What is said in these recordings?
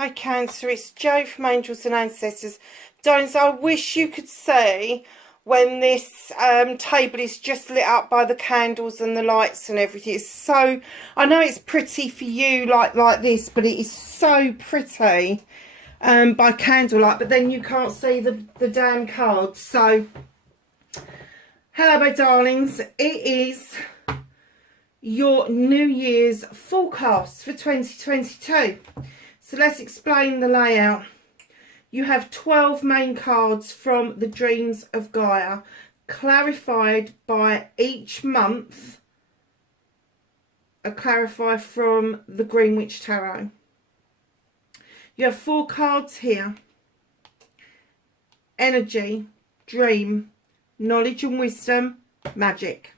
Hi Cancer, it's Jo from Angels and Ancestors. Darlings, I wish you could see when this table is just lit up by the candles and the lights and everything. It's so, I know it's pretty for you like this, but it is so pretty by candlelight, but then you can't see the damn cards. So, hello my darlings, it is your New Year's forecast for 2022. So let's explain the layout. You have 12 main cards from the Dreams of Gaia, clarified by each month, a clarifier from the Greenwich Tarot. You have 4 cards here: energy, dream, knowledge and wisdom, magic.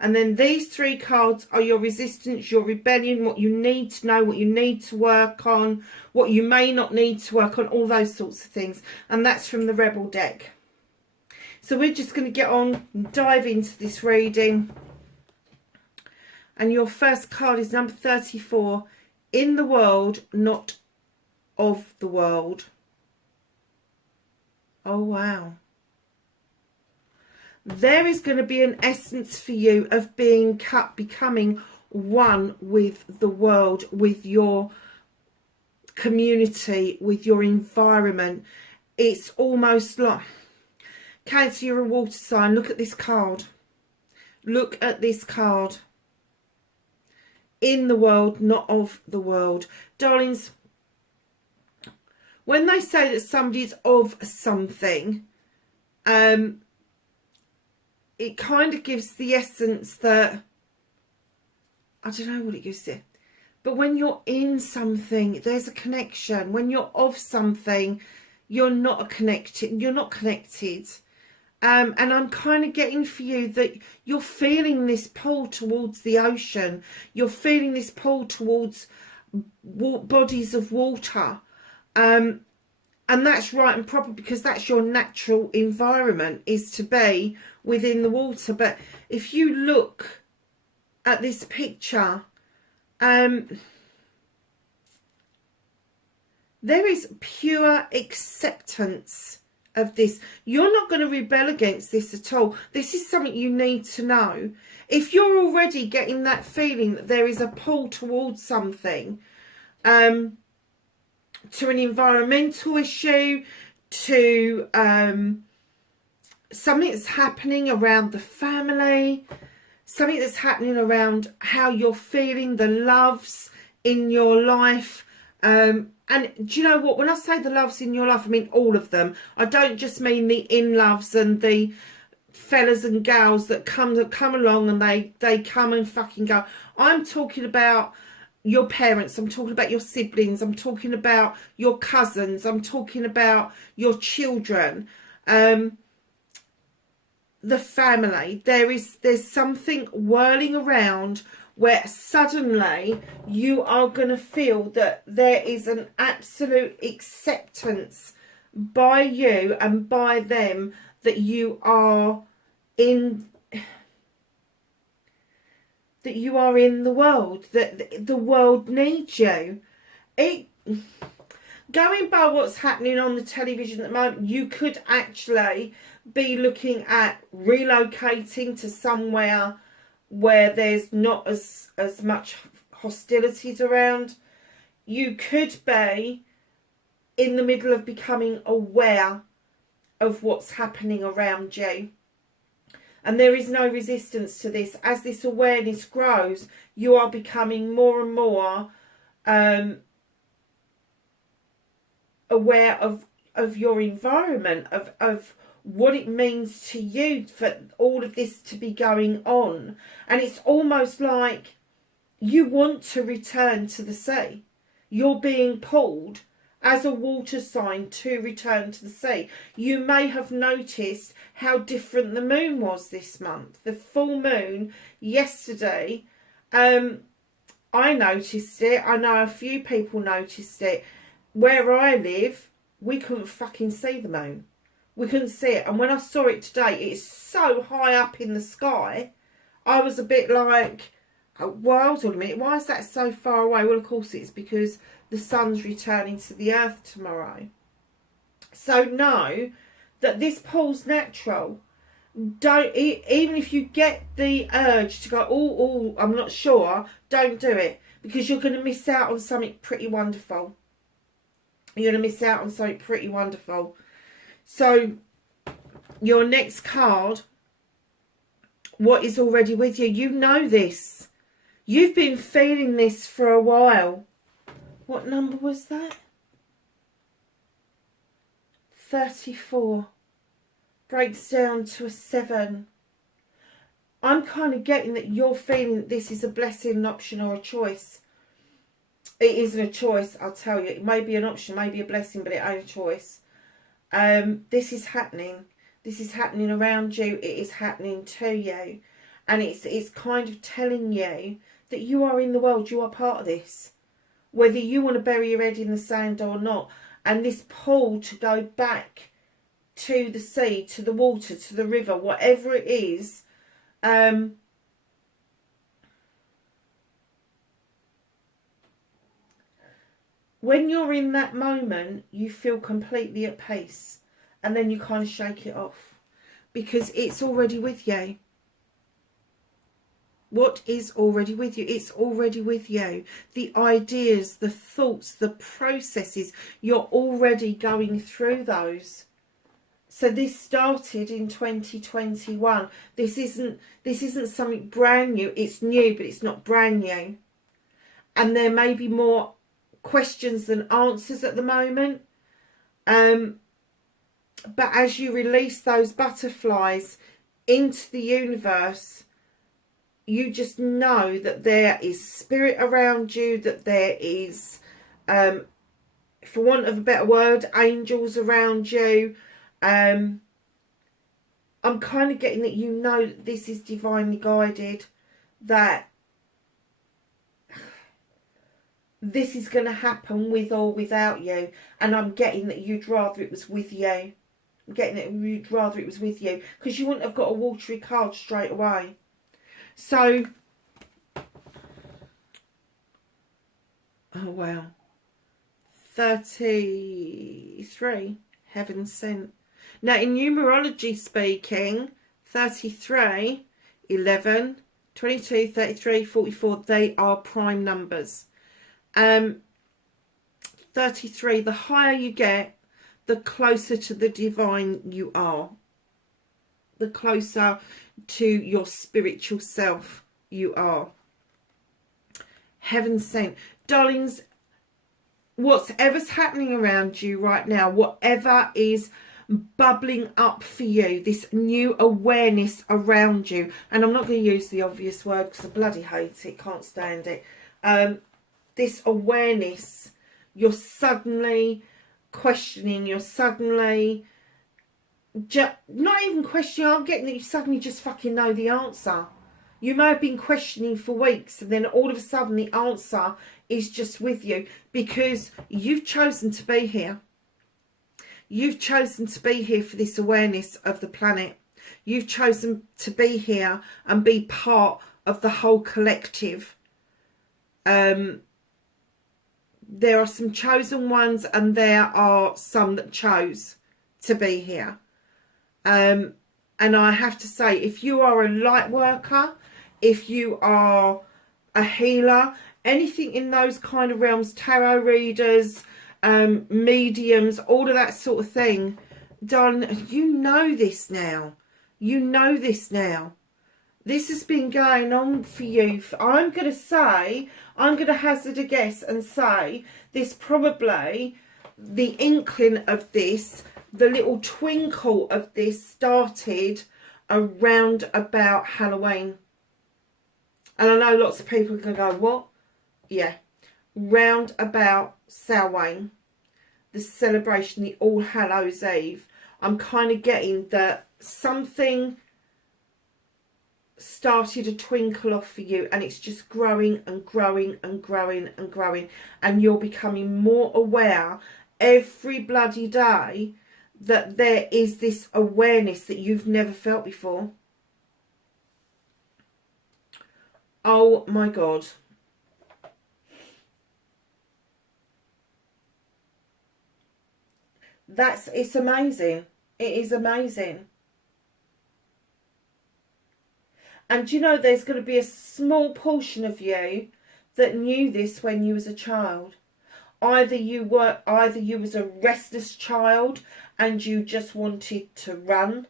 And then these 3 cards are your resistance, your rebellion, what you need to know, what you need to work on, what you may not need to work on, all those sorts of things. And that's from the Rebel deck. So we're just going to get on and dive into this reading. And your first card is number 34. In the world, not of the world. Oh, wow. There is going to be an essence for you of becoming one with the world, with your community, with your environment. It's almost like, Cancer, you're a water sign. Look at this card. Look at this card. In the world, not of the world. Darlings, when they say that somebody's of something, it kind of gives the essence that, I don't know what it gives it, but when you're in something, there's a connection. When you're of something, you're not connected. And I'm kind of getting for you that you're feeling this pull towards the ocean. You're feeling this pull towards bodies of water. And that's right and proper, because that's your natural environment, is to be within the water. But if you look at this picture, there is pure acceptance of this. You're not going to rebel against this at all. This is something you need to know. If you're already getting that feeling that there is a pull towards something, to an environmental issue, to something that's happening around the family, something that's happening around how you're feeling, the loves in your life. And do you know what? When I say the loves in your life, I mean all of them. I don't just mean the in-loves and the fellas and gals that come along and they come and fucking go. I'm talking about your parents, I'm talking about your siblings, I'm talking about your cousins, I'm talking about your children, the family. There's something whirling around where suddenly you are going to feel that there is an absolute acceptance by you and by them that you are in the world, that the world needs you. Going by what's happening on the television at the moment, you could actually be looking at relocating to somewhere where there's not as much hostilities around. You could be in the middle of becoming aware of what's happening around you. And there is no resistance to this. As this awareness grows, you are becoming more and more aware of your environment, of what it means to you for all of this to be going on. And it's almost like you want to return to the sea. You're being pulled as a water sign to return to the sea. You may have noticed how different the moon was this month. The full moon yesterday, I noticed it. I know a few people noticed it. Where I live, we couldn't fucking see the moon. We couldn't see it. And when I saw it today, it's so high up in the sky, I was a bit like, Well, hold on a minute. Why is that so far away? Well, of course it's because the sun's returning to the earth tomorrow. So know that this pull's natural. Don't, even if you get the urge to go, oh, I'm not sure, don't do it, because you're going to miss out on something pretty wonderful. You're going to miss out on something pretty wonderful. So your next card, what is already with you? You know this. You've been feeling this for a while. What number was that? 34. Breaks down to a 7. I'm kind of getting that you're feeling that this is a blessing, an option or a choice. It isn't a choice, I'll tell you. It may be an option, may be a blessing, but it ain't a choice. This is happening. This is happening around you. It is happening to you. And it's kind of telling you that you are in the world. You are part of this. Whether you want to bury your head in the sand or not. And this pull to go back to the sea, to the water, to the river, whatever it is, when you're in that moment, you feel completely at peace, and then you kind of shake it off because it's already with you. What is already with you? It's already with you. The ideas, the thoughts, the processes, you're already going through those. So this started in 2021. This isn't something brand new. It's new, but it's not brand new. And there may be more questions than answers at the moment. But as you release those butterflies into the universe, you just know that there is spirit around you, that there is, for want of a better word, angels around you. I'm kind of getting that you know that this is divinely guided, that this is going to happen with or without you, and I'm getting that you'd rather it was with you. I'm getting that you'd rather it was with you, because you wouldn't have got a watery card straight away. So, oh wow, 33, heaven sent. Now, in numerology speaking, 33, 11, 22, 33, 44, they are prime numbers. 33, the higher you get, the closer to the divine you are. The closer to your spiritual self you are. Heaven sent. Darlings, whatever's happening around you right now, whatever is bubbling up for you, this new awareness around you, and I'm not going to use the obvious word because I bloody hate it, can't stand it. This awareness, you're suddenly questioning, you're suddenly not even questioning, I'm getting that you suddenly just fucking know the answer. You may have been questioning for weeks, and then all of a sudden the answer is just with you, because you've chosen to be here. You've chosen to be here for this awareness of the planet. You've chosen to be here and be part of the whole collective. There are some chosen ones, and there are some that chose to be here. And I have to say, if you are a light worker, if you are a healer, anything in those kind of realms, tarot readers, mediums, all of that sort of thing, darling, you know this now. You know this now. This has been going on for you. I'm going to hazard a guess and say this probably, the inkling of this, the little twinkle of this started around about Halloween. And I know lots of people are going to go, what? Yeah. Round about Samhain, the celebration, the All Hallows Eve. I'm kind of getting that something started to twinkle off for you, and it's just growing and growing and growing and growing, and you're becoming more aware every bloody day that there is this awareness that you've never felt before. Oh my God. It's amazing. It is amazing. And you know, there's going to be a small portion of you that knew this when you was a child. Either you was a restless child and you just wanted to run,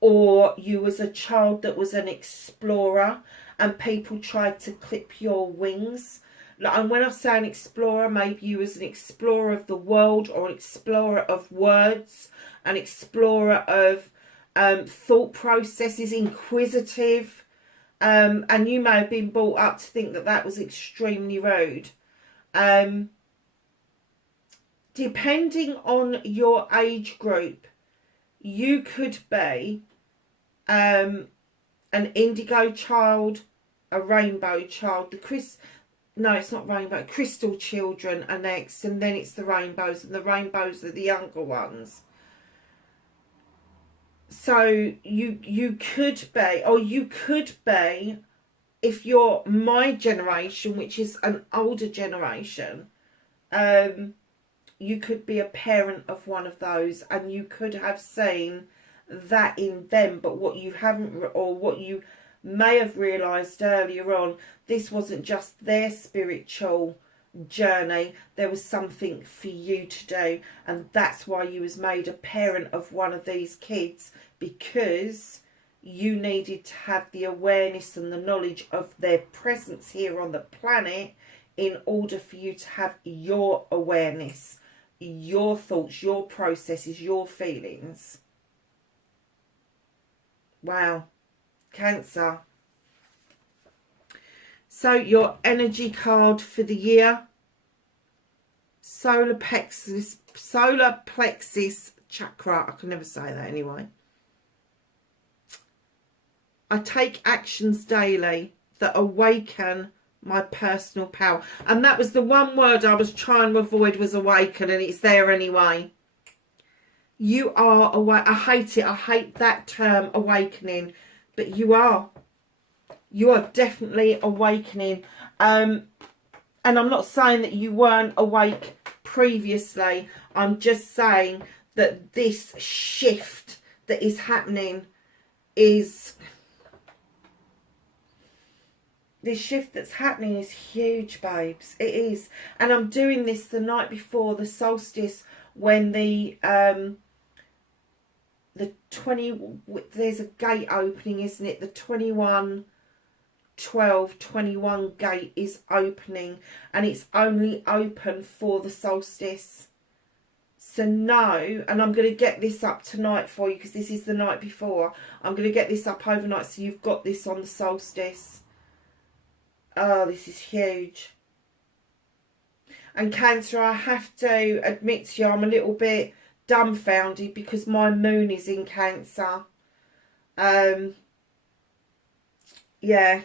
or you was a child that was an explorer and people tried to clip your wings. And when I say an explorer, maybe you was an explorer of the world, or an explorer of words, an explorer of thought processes, inquisitive. And you may have been brought up to think that that was extremely rude. Depending on your age group, you could be an indigo child, a rainbow child. No, it's not rainbow. Crystal children are next, and then it's the rainbows, and the rainbows are the younger ones. So you could be, or you could be, if you're my generation, which is an older generation, you could be a parent of one of those, and you could have seen that in them. But what you haven't, or what you may have realised earlier on, this wasn't just their spiritual journey, there was something for you to do, and that's why you was made a parent of one of these kids, because you needed to have the awareness and the knowledge of their presence here on the planet in order for you to have your awareness, your thoughts, your processes, your feelings. Wow. Cancer. So your energy card for the year, solar plexus chakra. I can never say that anyway. I take actions daily that awaken my personal power. And that was the one word I was trying to avoid, was awaken, and it's there anyway. You are awake. I hate it. I hate that term, awakening. But you are. You are definitely awakening. And I'm not saying that you weren't awake previously. I'm just saying that this shift that is happening is... This shift that's happening is huge, babes. It is. And I'm doing this the night before the solstice, when the 20... There's a gate opening, isn't it? The 21 gate is opening, and it's only open for the solstice. So no, and I'm going to get this up tonight for you, because this is the night before. I'm going to get this up overnight, so you've got this on the solstice. Oh, this is huge. And Cancer, I have to admit to you, I'm a little bit dumbfounded, because my moon is in Cancer. Yeah.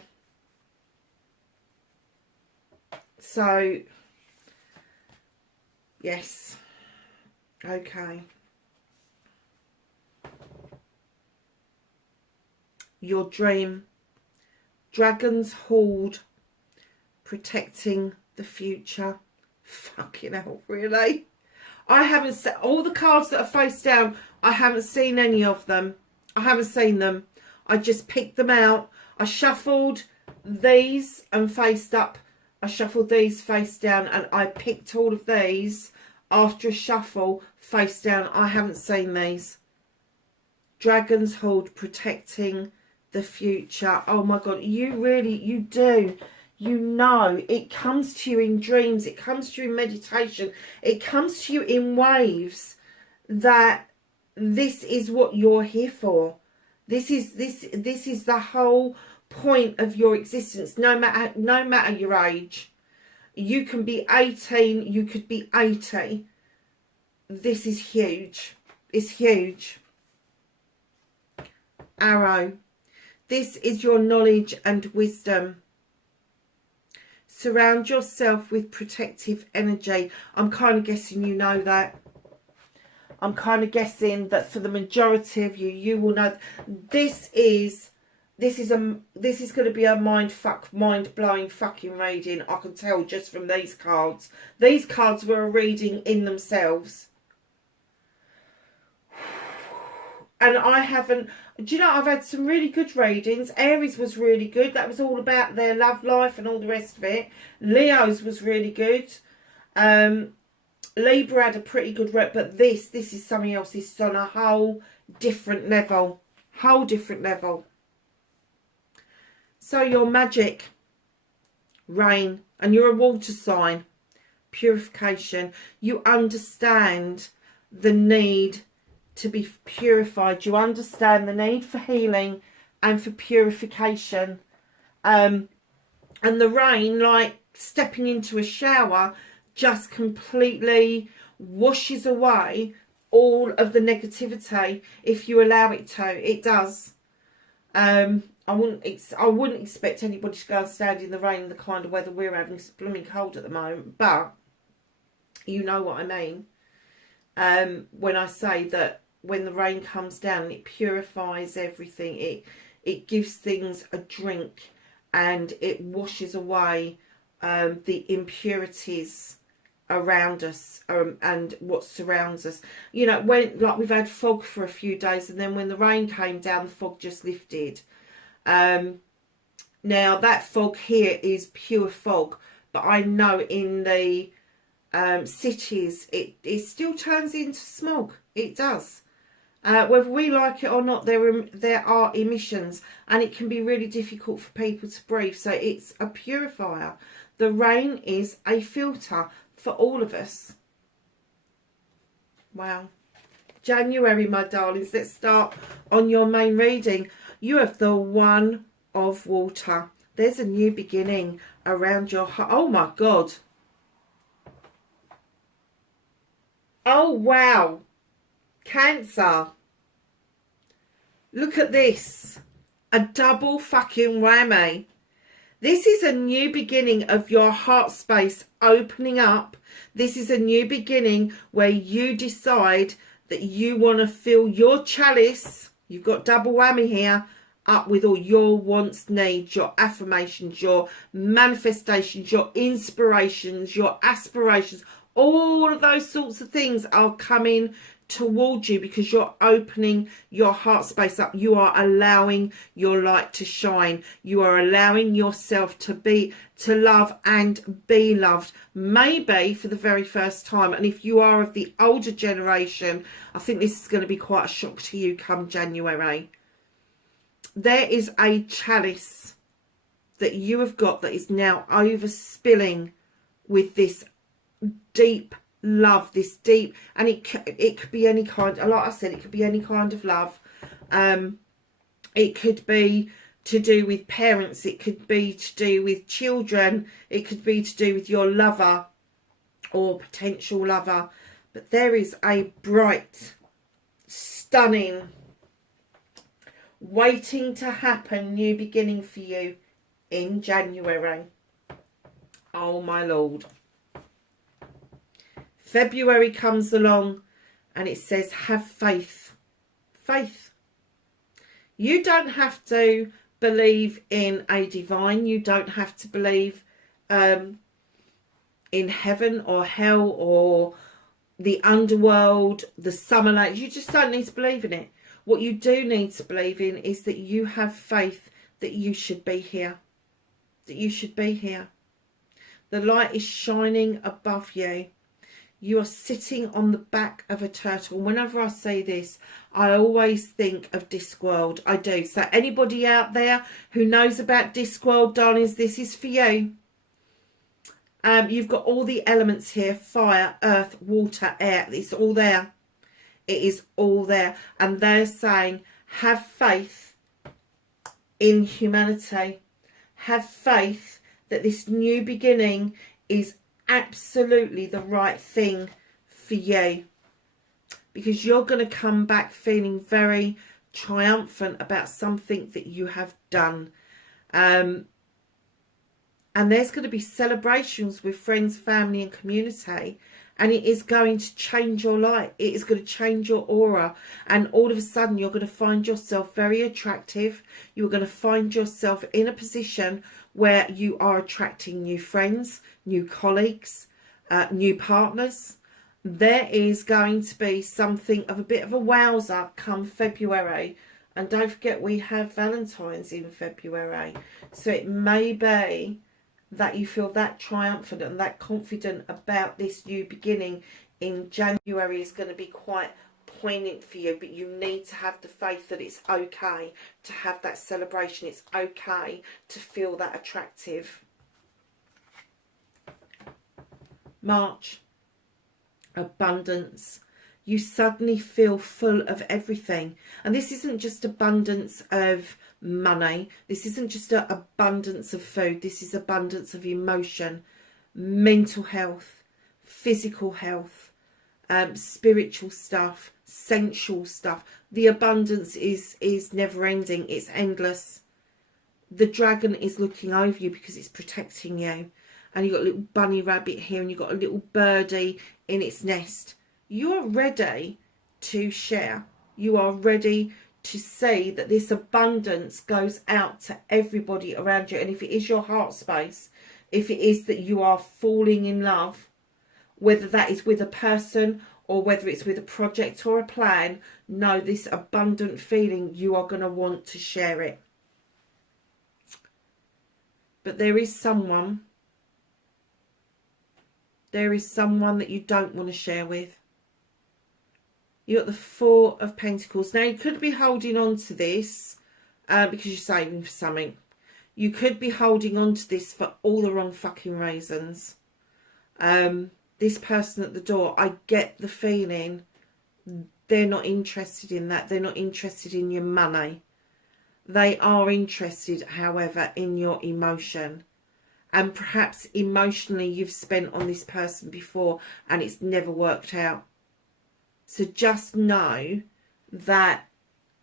So, yes. Okay. Your dream. Dragons Horde. Protecting the future. Fucking hell, really? I haven't seen all the cards that are face down. I haven't seen any of them. I haven't seen them. I just picked them out. I shuffled these and faced up. I shuffled these face down, and I picked all of these after a shuffle face down. I haven't seen these. Dragons Horde, protecting the future. Oh my God, you do. You know, it comes to you in dreams, it comes to you in meditation, it comes to you in waves, that this is what you're here for. This is the whole point of your existence, no matter your age. You can be 18, you could be 80. This is huge. It's huge. Arrow. This is your knowledge and wisdom. Surround yourself with protective energy. I'm kind of guessing you know that. I'm kind of guessing that for the majority of you, you will know. This is this is going to be a mind blowing fucking reading. I can tell just from these cards. These cards were a reading in themselves. And I haven't, do you know, I've had some really good readings. Aries was really good. That was all about their love life and all the rest of it. Leo's was really good. Libra had a pretty good rep, but this is something else. This is on a whole different level. Whole different level. So you're magic, rain, and you're a water sign. Purification. You understand the need to be purified. You understand the need for healing and for purification. And the rain, like stepping into a shower, just completely washes away all of the negativity if you allow it to. It does. I wouldn't expect anybody to go and stand in the rain in the kind of weather we're having. It's blooming cold at the moment, but you know what I mean. When I say that when the rain comes down, it purifies everything. It gives things a drink, and it washes away the impurities around us and what surrounds us. You know, when, like, we've had fog for a few days, and then when the rain came down, the fog just lifted. Now that fog here is pure fog, but I know in the cities it still turns into smog. It does. Whether we like it or not, there are emissions, and it can be really difficult for people to breathe. So it's a purifier. The rain is a filter for all of us. Wow. January, my darlings. Let's start on your main reading. You have the One of Water. There's a new beginning around your heart. Oh my God. Oh wow. Cancer. Look at this. A double fucking whammy. This is a new beginning of your heart space opening up. This is a new beginning where you decide that you want to fill your chalice. You've got double whammy here. Up with all your wants, needs, your affirmations, your manifestations, your inspirations, your aspirations. All of those sorts of things are coming towards you because you're opening your heart space up. You are allowing your light to shine. You are allowing yourself to love and be loved, maybe for the very first time. And if you are of the older generation, I think this is going to be quite a shock to you come January. There is a chalice that you have got that is now overspilling with this deep love, this deep, and it could be any kind, like I said, it could be any kind of love. It could be to do with parents, it could be to do with children, it could be to do with your lover or potential lover. But there is a bright, stunning, waiting to happen new beginning for you in January. Oh my Lord. February comes along and it says have faith. Faith. You don't have to believe in a divine. You don't have to believe in heaven or hell or the underworld, the summer light. You just don't need to believe in it. What you do need to believe in is that you have faith that you should be here. That you should be here. The light is shining above you. You are sitting on the back of a turtle. Whenever I say this, I always think of Discworld. I do. So anybody out there who knows about Discworld, darlings, this is for you. You've got all the elements here. Fire, earth, water, air. It's all there. It is all there. And they're saying, have faith in humanity. Have faith that this new beginning is absolutely the right thing for you. Because you're going to come back feeling very triumphant about something that you have done. And there's going to be celebrations with friends, family and community. and it is going to change your light. It is going to change your aura, and all of a sudden you're going to find yourself very attractive. You're going to find yourself in a position where you are attracting new friends, new colleagues, new partners. There is going to be something of a bit of a wowzer come February. And don't forget, we have Valentine's in February. So it may be that you feel that triumphant and that confident about this new beginning in January is going to be quite poignant for you. But you need to have the faith that it's okay to have that celebration. It's okay to feel that attractive. March. Abundance. You suddenly feel full of everything. And this isn't just abundance of money. This isn't just an abundance of food. This is abundance of emotion, mental health, physical health, spiritual stuff, sensual stuff. The abundance is never ending. It's endless. The dragon is looking over you because it's protecting you. And you've got a little bunny rabbit here, and you've got a little birdie in its nest. You're ready to share. You are ready to see that this abundance goes out to everybody around you. And if it is your heart space, if it is that you are falling in love, whether that is with a person or whether it's with a project or a plan, know this abundant feeling, you are going to want to share it. But there is someone that you don't want to share with. You got the Four of Pentacles. Now, you could be holding on to this because you're saving for something. You could be holding on to this for all the wrong fucking reasons. This person at the door, I get the feeling they're not interested in that. They're not interested in your money. They are interested, however, in your emotion. And perhaps emotionally you've spent on this person before and it's never worked out. So just know that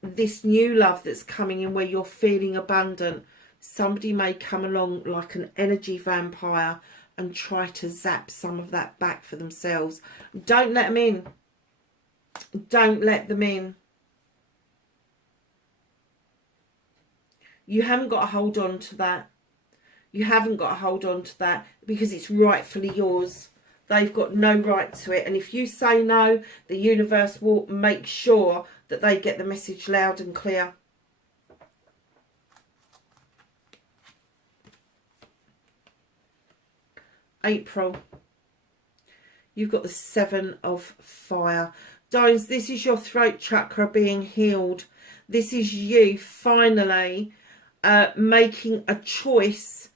this new love that's coming in where you're feeling abundant, somebody may come along like an energy vampire and try to zap some of that back for themselves. Don't let them in. Don't let them in. You haven't got to hold on to that. You haven't got to hold on to that because it's rightfully yours. They've got no right to it. And if you say no, the universe will make sure that they get the message loud and clear. April. You've got the Seven of Fire. Darlings, this is your throat chakra being healed. This is you finally making a choice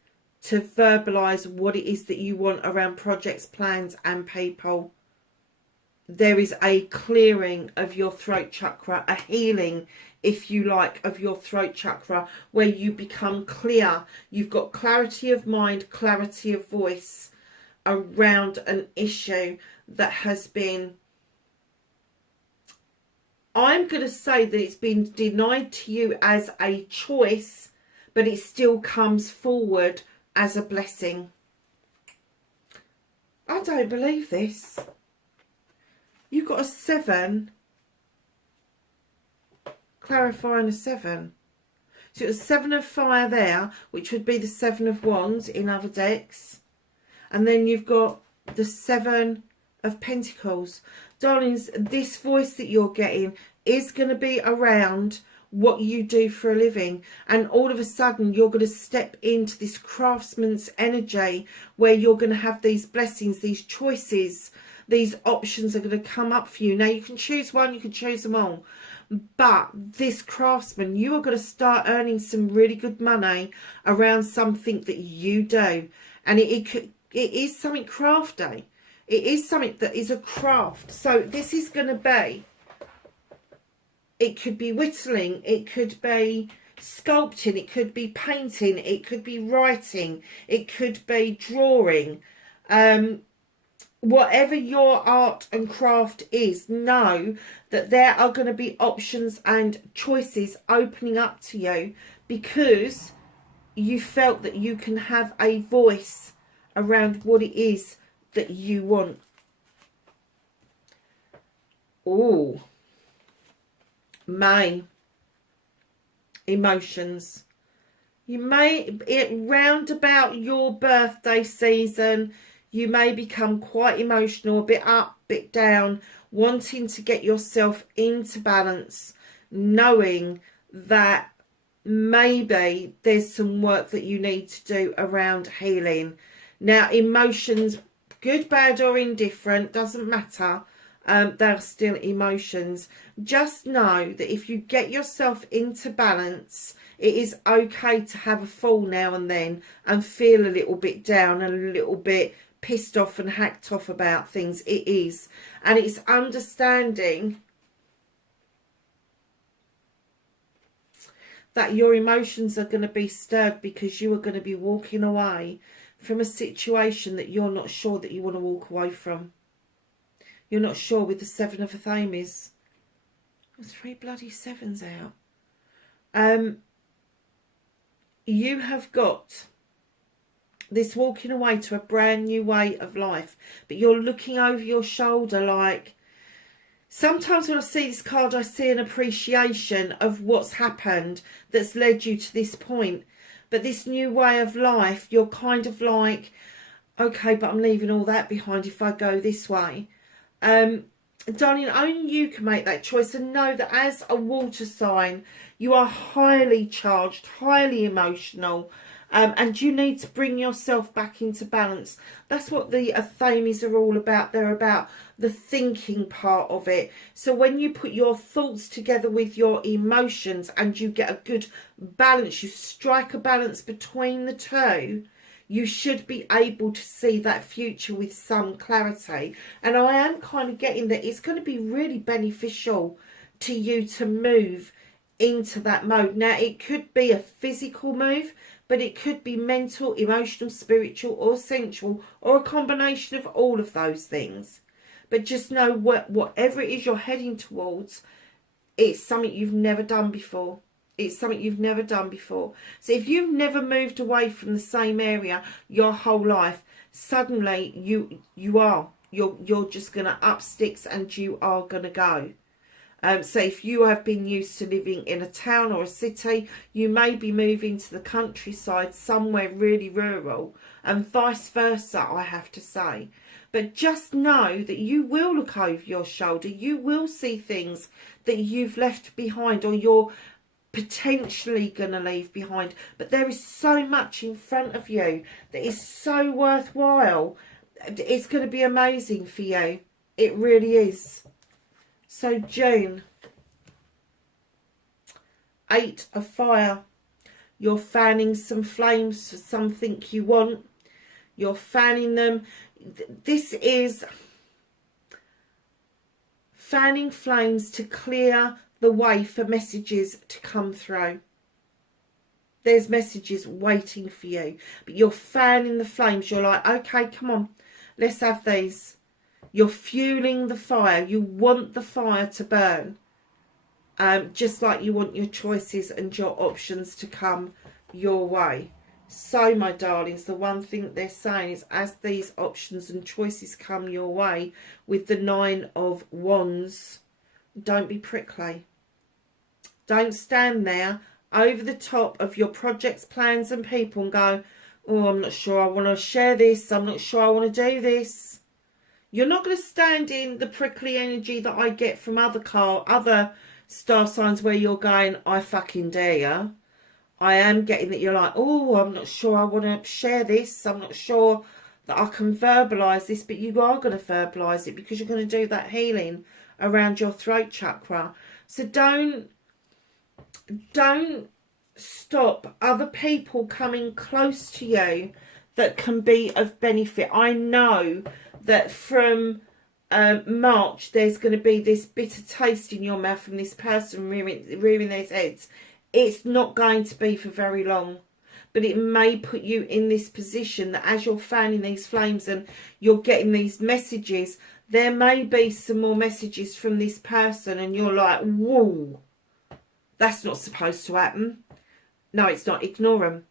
to verbalise what it is that you want around projects, plans and people. There is a clearing of your throat chakra, a healing, if you like, of your throat chakra, where you become clear. You've got clarity of mind, clarity of voice around an issue that has been, I'm going to say that it's been denied to you as a choice, but it still comes forward as a blessing. I don't believe this. You've got a 7 clarifying a 7. So it's 7 of fire there, which would be the 7 of wands in other decks. And then you've got the 7 of pentacles. Darlings, this voice that you're getting is going to be around what you do for a living, and all of a sudden you're going to step into this craftsman's energy where you're going to have these blessings, these choices, these options are going to come up for you. Now you can choose one, you can choose them all, but this craftsman, you are going to start earning some really good money around something that you do, and it is something crafty. It is something that is a craft. So this is going to be, it could be whittling, it could be sculpting, it could be painting, it could be writing, it could be drawing. Whatever your art and craft is, know that there are going to be options and choices opening up to you because you felt that you can have a voice around what it is that you want. Oh, May. Emotions. You may, round about your birthday season, you may become quite emotional, a bit up, bit down, wanting to get yourself into balance, knowing that maybe there's some work that you need to do around healing. Now, emotions, good, bad or indifferent, doesn't matter. They're still emotions. Just know that if you get yourself into balance, it is okay to have a fall now and then and feel a little bit down and a little bit pissed off and hacked off about things. It is. And it's understanding that your emotions are going to be stirred because you are going to be walking away from a situation that you're not sure that you want to walk away from. You're not sure with the 7 of Athames. 3 bloody 7s out. You have got this walking away to a brand new way of life, but you're looking over your shoulder like, sometimes when I see this card, I see an appreciation of what's happened that's led you to this point. But this new way of life, you're kind of like, okay, but I'm leaving all that behind if I go this way. Darling, only you can make that choice, and know that as a water sign, you are highly charged, highly emotional, and you need to bring yourself back into balance. That's what the Athames are all about. They're about the thinking part of it. So when you put your thoughts together with your emotions and you get a good balance, you strike a balance between the two, you should be able to see that future with some clarity. And I am kind of getting that it's going to be really beneficial to you to move into that mode. Now, it could be a physical move, but it could be mental, emotional, spiritual, or sensual, or a combination of all of those things. But just know whatever it is you're heading towards, it's something you've never done before. It's something you've never done before. So if you've never moved away from the same area your whole life, suddenly you're just going to up sticks and you are going to go. So if you have been used to living in a town or a city, you may be moving to the countryside, somewhere really rural, and vice versa, I have to say. But just know that you will look over your shoulder. You will see things that you've left behind or you're potentially going to leave behind. But there is so much in front of you that is so worthwhile. It's going to be amazing for you. It really is. So June, 8 of fire. You're fanning some flames for something you want. You're fanning them. This is fanning flames to clear the way for messages to come through. There's messages waiting for you, but you're fanning the flames. You're like, okay, come on, let's have these. You're fueling the fire. You want the fire to burn, just like you want your choices and your options to come your way. So, my darlings, the one thing they're saying is as these options and choices come your way with the 9 of Wands, don't be prickly. Don't stand there over the top of your projects, plans and people and go, oh, I'm not sure I want to share this. I'm not sure I want to do this. You're not going to stand in the prickly energy that I get from other star signs where you're going, I fucking dare you. I am getting that you're like, oh, I'm not sure I want to share this. I'm not sure that I can verbalise this, but you are going to verbalise it because you're going to do that healing around your throat chakra. So don't stop other people coming close to you that can be of benefit. I know that from March there's going to be this bitter taste in your mouth from this person rearing their heads. It's not going to be for very long, but it may put you in this position that as you're fanning these flames and you're getting these messages, there may be some more messages from this person and you're like, whoa, that's not supposed to happen. No, it's not. Ignore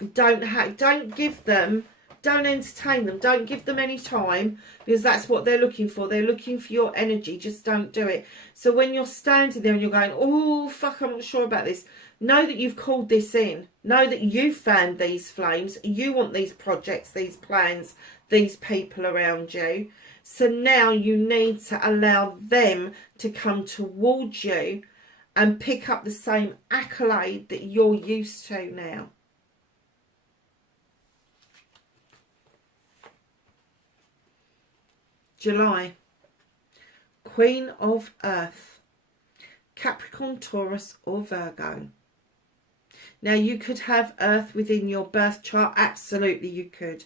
them. Don't give them don't entertain them. Don't give them any time, because that's what they're looking for. They're looking for your energy. Just don't do it. So when you're standing there and you're going, oh, fuck, I'm not sure about this, know that you've called this in. Know that you've fanned these flames. You want these projects, these plans, these people around you. So now you need to allow them to come towards you and pick up the same accolade that you're used to now. July. Queen of Earth. Capricorn, Taurus or Virgo. Now you could have Earth within your birth chart. Absolutely you could.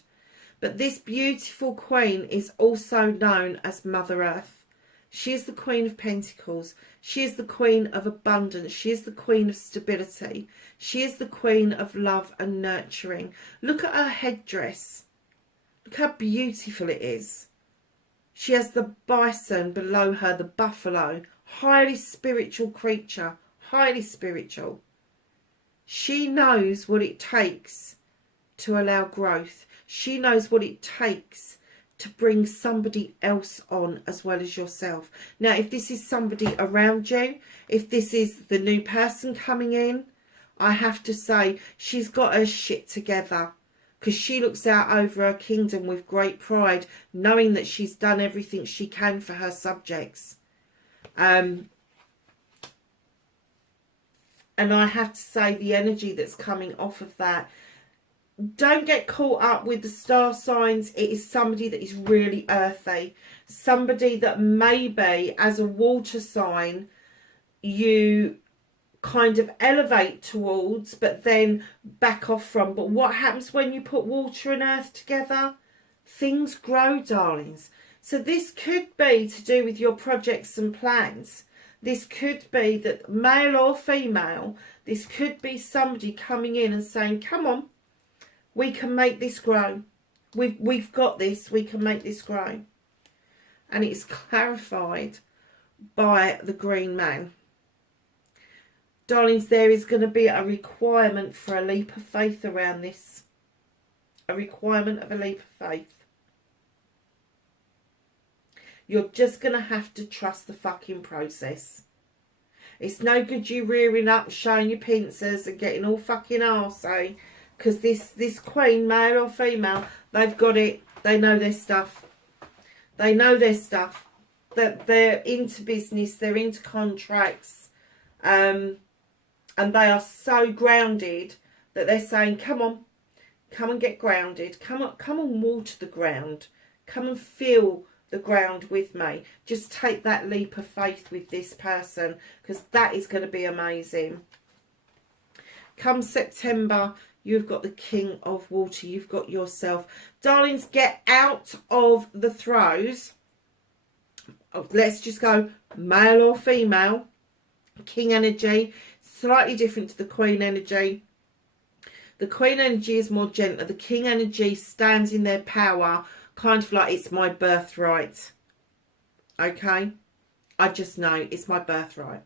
But this beautiful queen is also known as Mother Earth. She is the Queen of Pentacles. She is the Queen of Abundance. She is the Queen of Stability. She is the Queen of Love and Nurturing. Look at her headdress. Look how beautiful it is. She has the bison below her, the buffalo. Highly spiritual creature. Highly spiritual. She knows what it takes to allow growth. She knows what it takes to bring somebody else on as well as yourself. Now, if this is somebody around you, if this is the new person coming in, I have to say she's got her shit together, because she looks out over her kingdom with great pride, knowing that she's done everything she can for her subjects. And I have to say the energy that's coming off of that, don't get caught up with the star signs. It is somebody that is really earthy. Somebody that maybe as a water sign you kind of elevate towards but then back off from. But what happens when you put water and earth together? Things grow, darlings. So this could be to do with your projects and plans. This could be that male or female, this could be somebody coming in and saying, come on, we can make this grow. We've got this. We can make this grow. And it's clarified by the green man. Darlings, there is going to be a requirement for a leap of faith around this. A requirement of a leap of faith. You're just going to have to trust the fucking process. It's no good you rearing up, showing your pincers and getting all fucking arsey. Because this queen, male or female, they've got it. They know their stuff. They know their stuff. That they're into business. They're into contracts. And they are so grounded that they're saying, come on. Come and get grounded. Come and water the ground. Come and feel the ground with me. Just take that leap of faith with this person. Because that is going to be amazing. Come September, you've got the King of Water. You've got yourself. Darlings, get out of the throes. Oh, let's just go male or female. King energy. Slightly different to the Queen energy. The Queen energy is more gentle. The King energy stands in their power. Kind of like it's my birthright. Okay? I just know it's my birthright.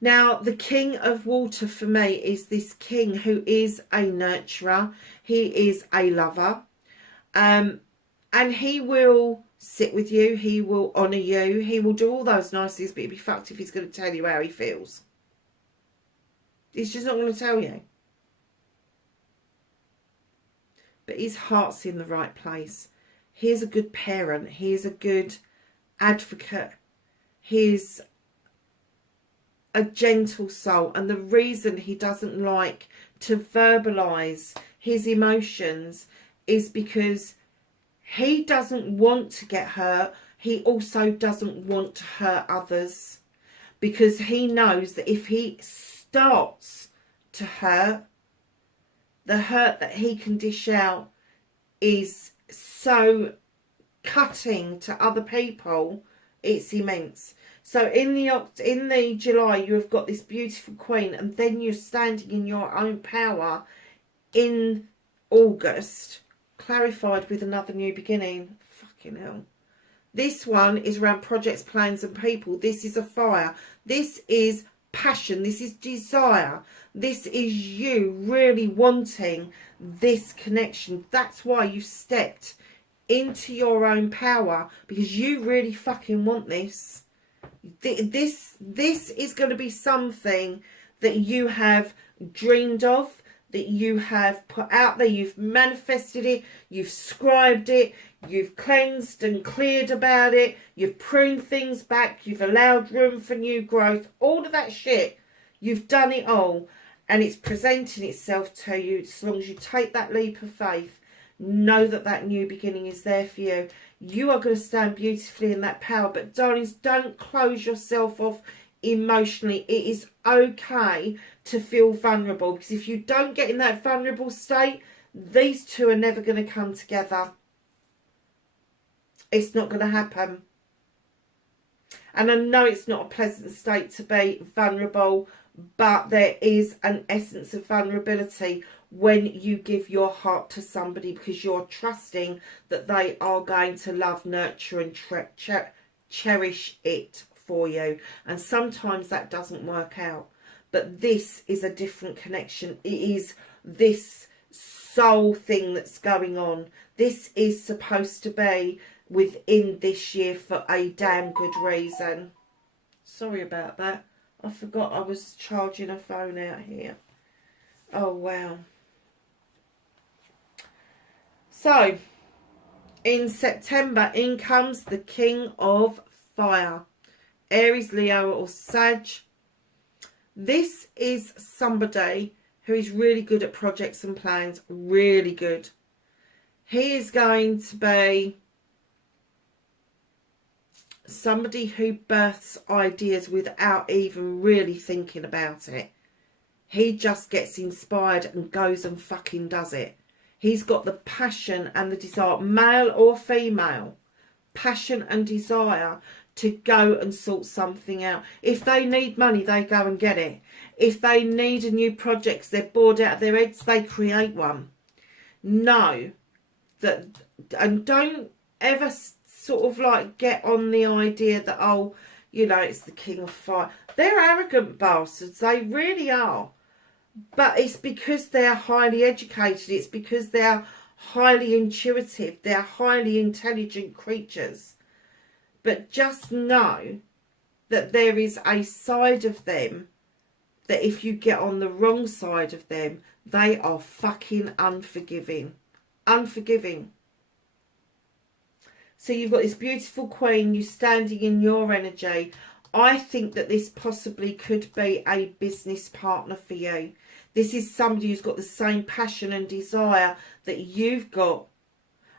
Now, the King of Water for me is this king who is a nurturer. He is a lover. And he will sit with you. He will honour you. He will do all those nice things, but he'd be fucked if he's going to tell you how he feels. He's just not going to tell you. But his heart's in the right place. He is a good parent. He is a good advocate. He's a gentle soul, and the reason he doesn't like to verbalise his emotions is because he doesn't want to get hurt. He also doesn't want to hurt others, because he knows that if he starts to hurt, the hurt that he can dish out is so cutting to other people, it's immense. So in the July, you have got this beautiful queen, and then you're standing in your own power in August, clarified with another new beginning. Fucking hell. This one is around projects, plans and people. This is a fire. This is passion, this is desire, this is you really wanting this connection. That's why you stepped into your own power, because you really fucking want this. This is going to be something that you have dreamed of, that you have put out there, you've manifested it, you've scribed it, you've cleansed and cleared about it, you've pruned things back, you've allowed room for new growth, all of that shit, you've done it all, and it's presenting itself to you. As long as you take that leap of faith, know that that new beginning is there for you. You are going to stand beautifully in that power. But darlings, don't close yourself off emotionally. It is okay to feel vulnerable, because if you don't get in that vulnerable state, these two are never going to come together. It's not going to happen. And I know it's not a pleasant state to be vulnerable, but there is an essence of vulnerability when you give your heart to somebody, because you're trusting that they are going to love, nurture and cherish it for you. And sometimes that doesn't work out, but this is a different connection. It is this soul thing that's going on. This is supposed to be within this year for a damn good reason. Sorry about that. I forgot I was charging a phone out here. Oh, wow. So, in September, in comes the King of Fire. Aries, Leo or Sag. This is somebody who is really good at projects and plans. Really good. He is going to be somebody who births ideas without even really thinking about it. He just gets inspired and goes and fucking does it. He's got the passion and the desire, male or female, passion and desire to go and sort something out. If they need money, they go and get it. If they need a new project, they're bored out of their heads, they create one. Know that, and don't ever sort of like get on the idea that, oh, you know, it's the King of Fire. They're arrogant bastards, they really are. But it's because they're highly educated, it's because they're highly intuitive, they're highly intelligent creatures. But just know that there is a side of them that if you get on the wrong side of them, they are fucking unforgiving. Unforgiving. So you've got this beautiful queen, you standing in your energy. I think that this possibly could be a business partner for you. This is somebody who's got the same passion and desire that you've got,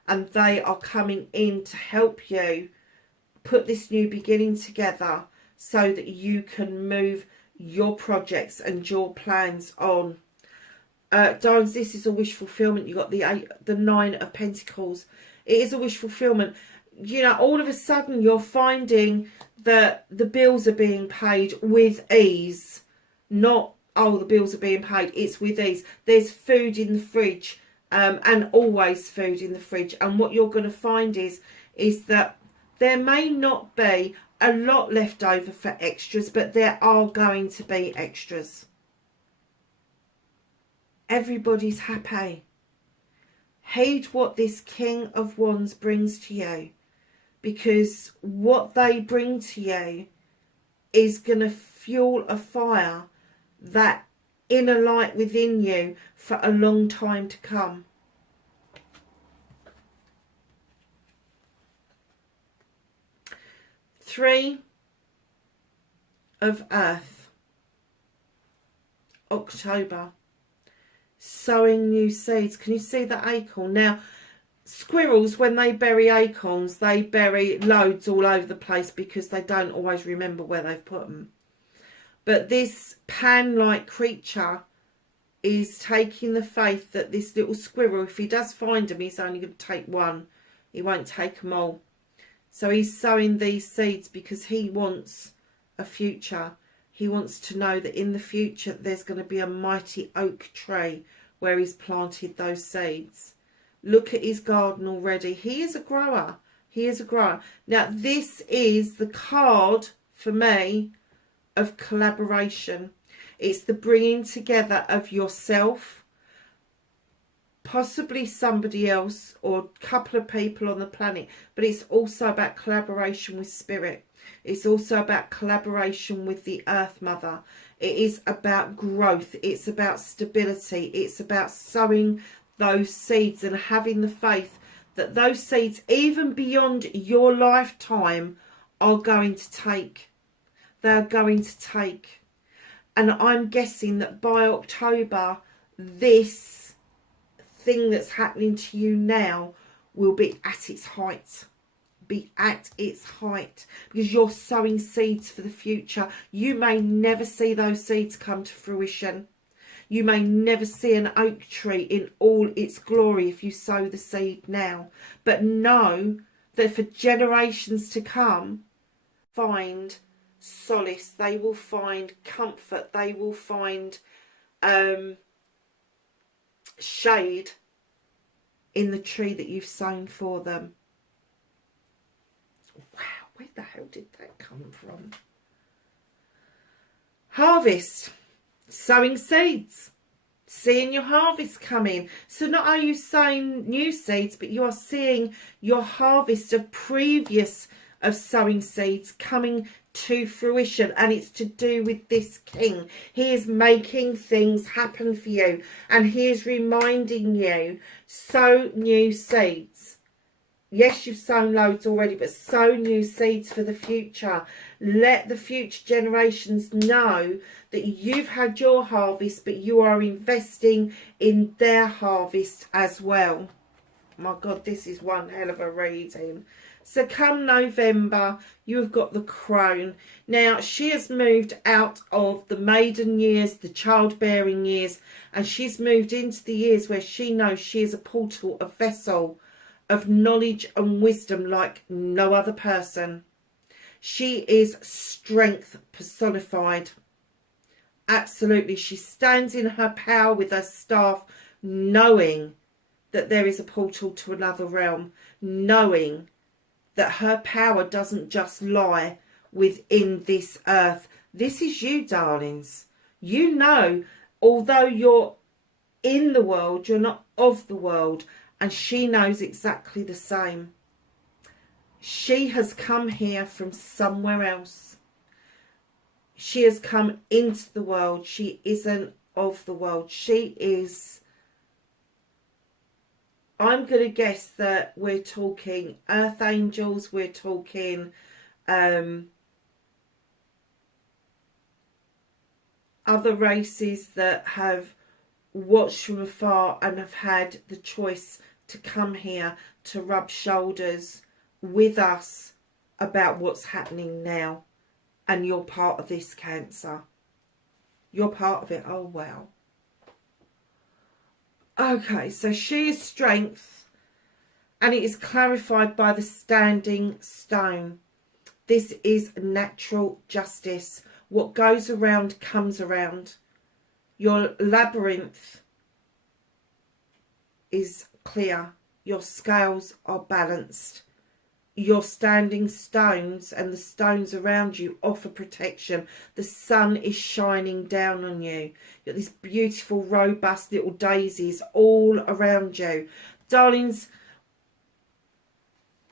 and they are coming in to help you put this new beginning together so that you can move your projects and your plans on. Darlings, this is a wish fulfillment. You've got the Nine of Pentacles. It is a wish fulfillment. You know, all of a sudden you're finding that the bills are being paid with ease. Not, oh, the bills are being paid. It's with ease. There's food in the fridge, and always food in the fridge. And what you're going to find is that there may not be a lot left over for extras, but there are going to be extras. Everybody's happy. Heed what this King of Wands brings to you, because what they bring to you is going to fuel a fire, that inner light within you, for a long time to come. Three of Earth. October. Sowing new seeds. Can you see that acorn? Now, squirrels, when they bury acorns, they bury loads all over the place because they don't always remember where they've put them. But this pan-like creature is taking the faith that this little squirrel, if he does find them, he's only going to take one. He won't take them all. So he's sowing these seeds because he wants a future. He wants to know that in the future there's going to be a mighty oak tree where he's planted those seeds. Look at his garden already. He is a grower. He is a grower. Now, this is the card for me of collaboration. It's the bringing together of yourself, possibly somebody else, or a couple of people on the planet, but it's also about collaboration with spirit. It's also about collaboration with the Earth Mother. It is about growth. It's about stability. It's about sowing those seeds and having the faith that those seeds, even beyond your lifetime, are going to take. They're going to take. And I'm guessing that by October, this thing that's happening to you now will be at its height. Be at its height, because you're sowing seeds for the future. You may never see those seeds come to fruition. You may never see an oak tree in all its glory if you sow the seed now. But know that for generations to come, find solace. They will find comfort. They will find shade in the tree that you've sown for them. Wow, where the hell did that come from? Harvest. Sowing seeds. Seeing your harvest come in. So not are you sowing new seeds, but you are seeing your harvest of sowing seeds coming to fruition. And it's to do with this king. He is making things happen for you. And he is reminding you, sow new seeds. Yes, you've sown loads already, but sow new seeds for the future. Let the future generations know that you've had your harvest, but you are investing in their harvest as well. My God, this is one hell of a reading. So come November, you have got the crone. Now, she has moved out of the maiden years, the childbearing years, and she's moved into the years where she knows she is a portal, a vessel of knowledge and wisdom like no other person. She is strength personified. Absolutely. She stands in her power with her staff, knowing that there is a portal to another realm, knowing that her power doesn't just lie within this earth. This is you, darlings. You know, although you're in the world, you're not of the world. And she knows exactly the same. She has come here from somewhere else. She has come into the world. She isn't of the world. She is... I'm going to guess that we're talking earth angels. We're talking other races that have watched from afar and have had the choice to come here to rub shoulders with us about what's happening now. And you're part of this, Cancer. You're part of it. Oh, wow. Okay, so she is strength, and it is clarified by the standing stone. This is natural justice. What goes around comes around. Your labyrinth is clear. Your scales are balanced. Your standing stones and the stones around you offer protection. The sun is shining down on you. You've got these beautiful, robust little daisies all around you. Darlings,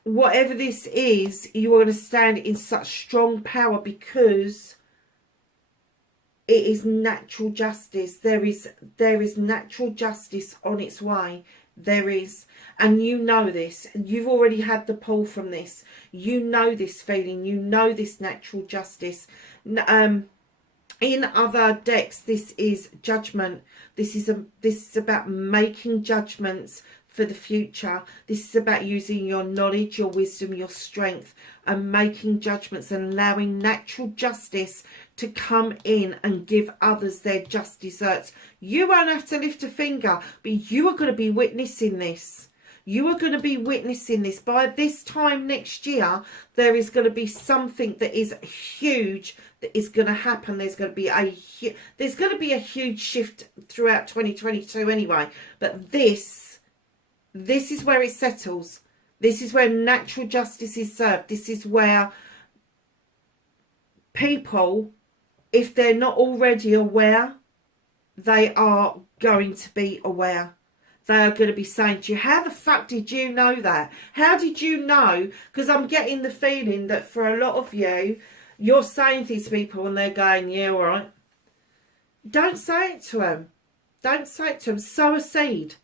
whatever this is, you are going to stand in such strong power because it is natural justice. There is natural justice on its way. There is. And you know this. You've already had the pull from this. You know this feeling. You know this natural justice. In other decks, this is judgment. This is about making judgments for the future. This is about using your knowledge, your wisdom, your strength, and making judgments and allowing natural justice to come in and give others their just deserts. You won't have to lift a finger, but you are going to be witnessing this. You are going to be witnessing this. By this time next year, there is going to be something that is huge that is going to happen. There's going to be a huge shift throughout 2022 anyway. But this is where it settles. This is where natural justice is served. This is where people If they're not already aware, they are going to be aware. They are going to be saying to you, how the fuck did you know that? How did you know? Because I'm getting the feeling that for a lot of you, you're saying things to people and they're going, yeah, all right. Don't say it to them. Don't say it to them. Sow a seed.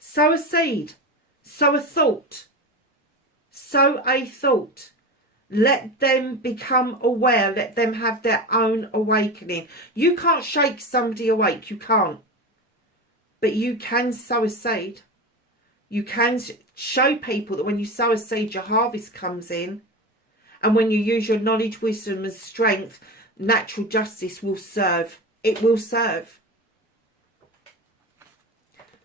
Sow a seed. Sow a thought. Sow a thought. Let them become aware. Let them have their own awakening. You can't shake somebody awake. You can't. But you can sow a seed. You can show people that when you sow a seed, your harvest comes in. And when you use your knowledge, wisdom and strength, natural justice will serve. It will serve.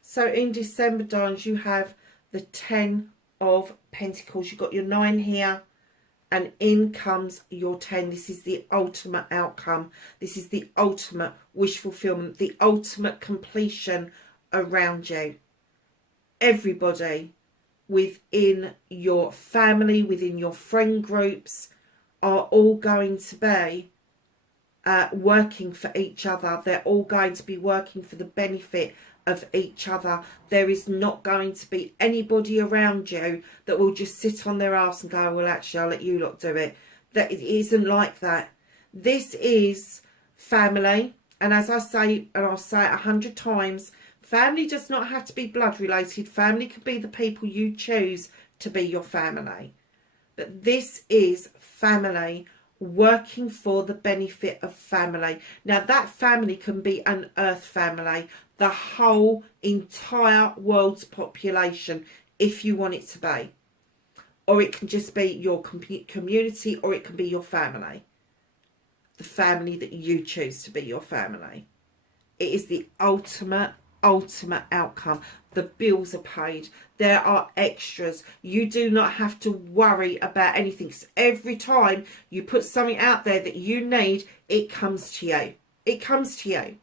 So in December, darlings, you have the 10 of Pentacles. You've got your 9 here. And in comes your 10. This is the ultimate outcome. This is the ultimate wish fulfillment. The ultimate completion around you. Everybody within your family, within your friend groups, are all going to be working for each other. They're all going to be working for the benefit of each other. There is not going to be anybody around you that will just sit on their arse and go, well, actually, I'll let you lot do it. That it isn't like that. This is family. And as I say, and I'll say it 100 times, family does not have to be blood related. Family could be the people you choose to be your family. But this is family working for the benefit of family. Now, that family can be an earth family, the whole entire world's population, if you want it to be. Or it can just be your community, or it can be your family. The family that you choose to be your family. It is the ultimate outcome. The bills are paid. There are extras. You do not have to worry about anything. Because every time you put something out there that you need, it comes to you. It comes to you.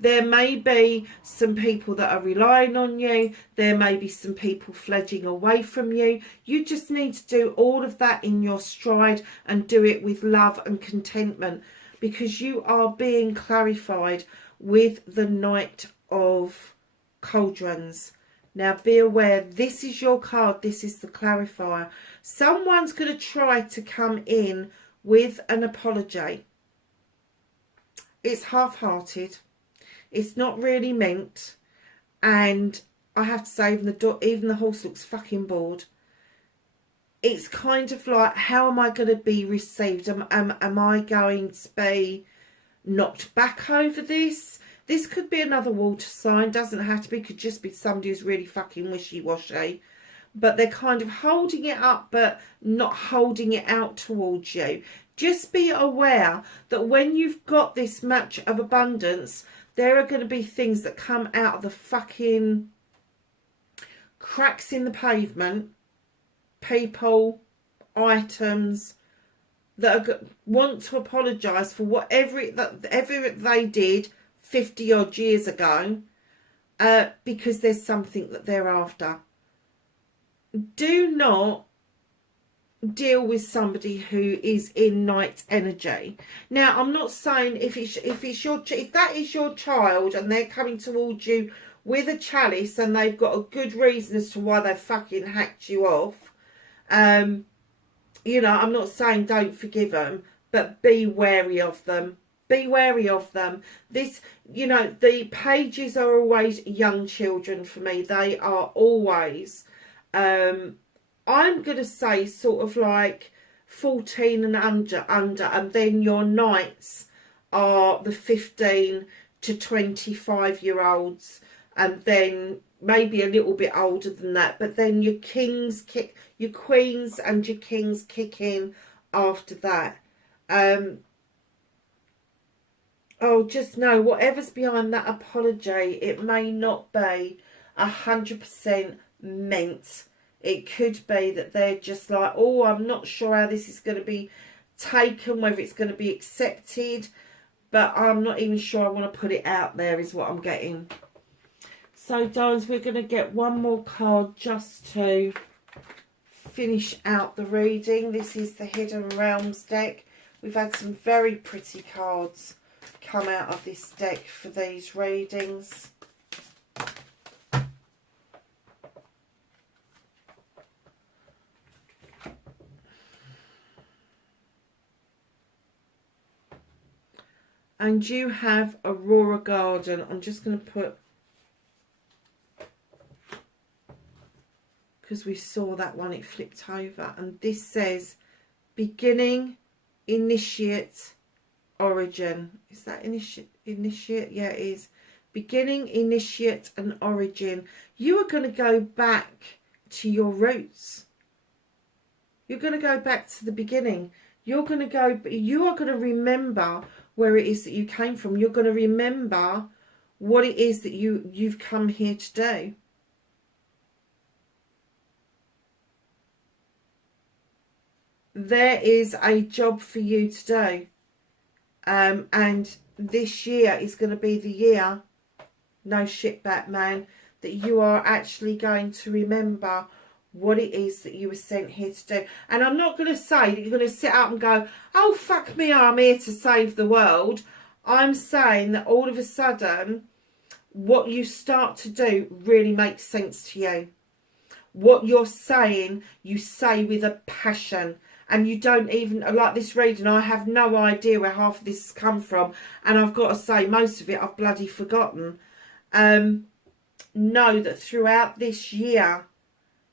There may be some people that are relying on you. There may be some people fledging away from you. You just need to do all of that in your stride and do it with love and contentment, because you are being clarified with the Knight of Cauldrons. Now be aware, this is your card. This is the clarifier. Someone's going to try to come in with an apology. It's half-hearted. It's not really meant, and I have to say, even the horse looks fucking bored. It's kind of like, how am I going to be received? Am I going to be knocked back over this? This could be another water sign. Doesn't have to be. Could just be somebody who's really fucking wishy-washy. But they're kind of holding it up, but not holding it out towards you. Just be aware that when you've got this match of abundance, there are going to be things that come out of the fucking cracks in the pavement. People, items that want to apologise for whatever they did 50 odd years ago, because there's something that they're after. Do not deal with somebody who is in night energy. Now, I'm not saying if that is your child and they're coming towards you with a chalice and they've got a good reason as to why they fucking hacked you off, you know, I'm not saying don't forgive them, but be wary of them. Be wary of them. This, you know, the pages are always young children for me. They are always, I'm going to say sort of like 14 and under, and then your knights are the 15 to 25-year-olds, and then maybe a little bit older than that, but then your kings your queens and your kings kick in after that. Oh, just know, whatever's behind that apology, it may not be 100% meant. It could be that they're just like, oh, I'm not sure how this is going to be taken, whether it's going to be accepted, but I'm not even sure I want to put it out there, is what I'm getting. So, darlings, we're going to get one more card just to finish out the reading. This is the Hidden Realms deck. We've had some very pretty cards come out of this deck for these readings. And you have Aurora Garden. I'm just going to put, because we saw that one, it flipped over. And this says beginning, initiate, origin. Is that initiate? Yeah, it is. Beginning, initiate, and origin. You are going to go back to your roots. You're going to go back to the beginning. You are going to remember where it is that you came from. You're going to remember what it is that you've come here to do. There is a job for you to do. And this year is going to be the year, no shit Batman, that you are actually going to remember what it is that you were sent here to do. And I'm not going to say that you're going to sit up and go, oh, fuck me, I'm here to save the world. I'm saying that all of a sudden, what you start to do really makes sense to you. What you're saying, you say with a passion. And you don't even, like this reading, I have no idea where half of this has come from. And I've got to say, most of it I've bloody forgotten. Know that throughout this year,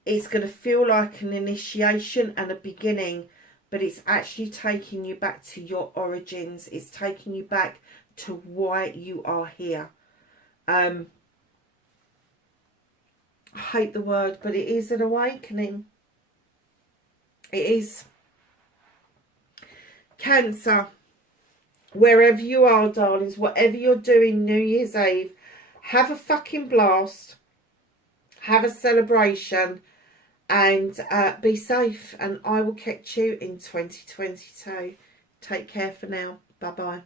it's going to feel like an initiation and a beginning, but it's actually taking you back to your origins. It's taking you back to why you are here. I hate the word, but it is an awakening. It is. Cancer, wherever you are, darlings, whatever you're doing New Year's Eve, have a fucking blast. Have a celebration. And be safe, and I will catch you in 2022. Take care for now. Bye-bye.